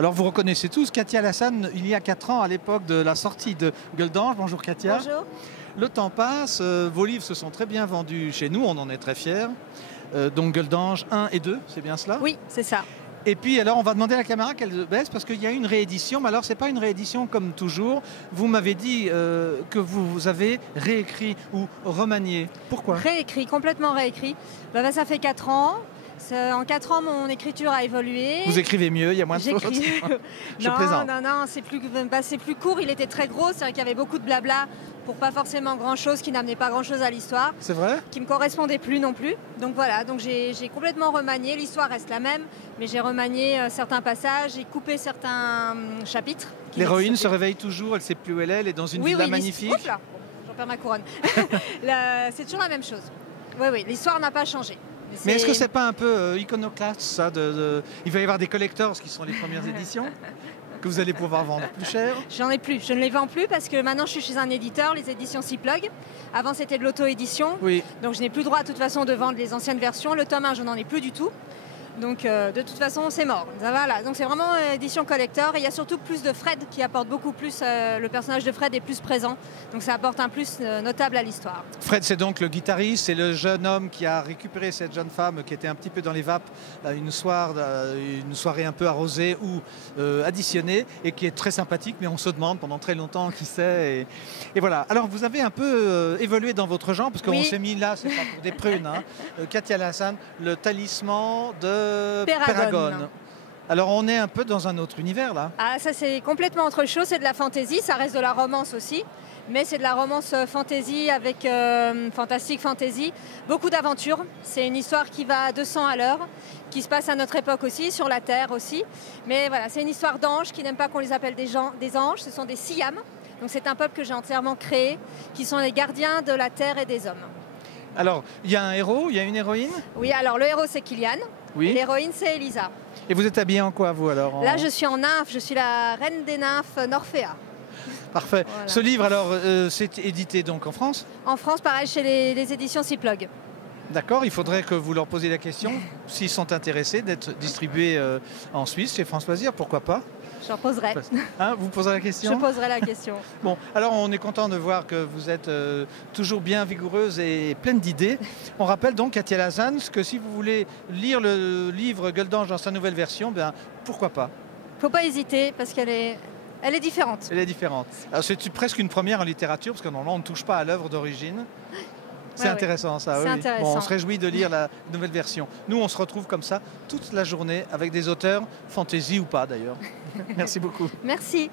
Alors vous reconnaissez tous Katia Lassan, il y a 4 ans à l'époque de la sortie de Gueule d'Ange. Bonjour Katia. Bonjour. Le temps passe, vos livres se sont très bien vendus chez nous, on en est très fiers. Donc Gueule d'Ange 1 et 2, c'est bien cela? Oui, c'est ça. Et puis alors on va demander à la caméra qu'elle baisse parce qu'il y a une réédition, mais alors c'est pas une réédition comme toujours. Vous m'avez dit que vous avez réécrit ou remanié. Pourquoi? Réécrit, complètement réécrit. Ça fait 4 ans. En 4 ans, mon écriture a évolué. Vous écrivez mieux, il y a moins de fautes. Je plaisante. Non, c'est plus court. Il était très gros. C'est vrai qu'il y avait beaucoup de blabla pour pas forcément grand-chose, qui n'amenait pas grand-chose à l'histoire. C'est vrai? Qui me correspondait plus non plus. Donc voilà, j'ai complètement remanié. L'histoire reste la même, mais j'ai remanié certains passages, j'ai coupé certains chapitres. L'héroïne se réveille toujours, elle sait plus où elle est dans une villa magnifique. Oups là, j'en perds ma couronne. C'est toujours la même chose. Oui, l'histoire n'a pas changé. Mais est-ce que c'est pas un peu iconoclaste ça Il va y avoir des collectors qui sont les premières éditions que vous allez pouvoir vendre plus cher? J'en ai plus, je ne les vends plus parce que maintenant je suis chez un éditeur, les éditions Ciplug. Avant c'était de l'auto-édition, oui. Donc je n'ai plus le droit de toute façon de vendre les anciennes versions. Le tome 1 je n'en ai plus du tout. Donc de toute façon c'est mort. Voilà. Donc c'est vraiment édition collector et il y a surtout plus de Fred qui apporte beaucoup plus, le personnage de Fred est plus présent. Donc ça apporte un plus notable à l'histoire. Fred c'est donc le guitariste, c'est le jeune homme qui a récupéré cette jeune femme qui était un petit peu dans les vapes une soirée un peu arrosée ou additionnée et qui est très sympathique, mais on se demande pendant très longtemps qui c'est. Et voilà. Alors vous avez un peu évolué dans votre genre parce qu'on s'est mis là, c'est pas pour des prunes. Hein. Katia Lassan, le talisman de Péragonne. Alors on est un peu dans un autre univers là. Ah ça c'est complètement autre chose, c'est de la fantaisie, ça reste de la romance aussi, mais c'est de la romance fantaisie avec fantastique fantasy, beaucoup d'aventures. C'est une histoire qui va à 200 à l'heure, qui se passe à notre époque aussi, sur la Terre aussi. Mais voilà, c'est une histoire d'anges qui n'aiment pas qu'on les appelle des anges, ce sont des Siam. Donc c'est un peuple que j'ai entièrement créé, qui sont les gardiens de la Terre et des hommes. Alors, il y a un héros, il y a une héroïne? Oui, alors le héros c'est Kylian, oui. L'héroïne c'est Elisa. Et vous êtes habillée en quoi vous alors? Là je suis en nymphe, je suis la reine des nymphes Norphea. Parfait. Voilà. Ce livre alors, c'est édité donc en France? En France, pareil, chez les éditions Ciplug. D'accord, il faudrait que vous leur posiez la question, s'ils sont intéressés d'être distribués en Suisse, chez France Loisirs, pourquoi pas? J'en poserai. Hein, vous poserez la question? Je poserai la question. Bon, alors on est content de voir que vous êtes toujours bien vigoureuse et pleine d'idées. On rappelle donc, Katia Lassan, que si vous voulez lire le livre Gueule d'Ange dans sa nouvelle version, ben, pourquoi pas? Faut pas hésiter, parce qu'elle est différente. Elle est différente. Alors c'est presque une première en littérature, parce que normalement on ne touche pas à l'œuvre d'origine. C'est intéressant ça, oui. Intéressant. Bon, on se réjouit de lire la nouvelle version. Nous, on se retrouve comme ça toute la journée avec des auteurs, fantasy ou pas d'ailleurs. Merci beaucoup. Merci.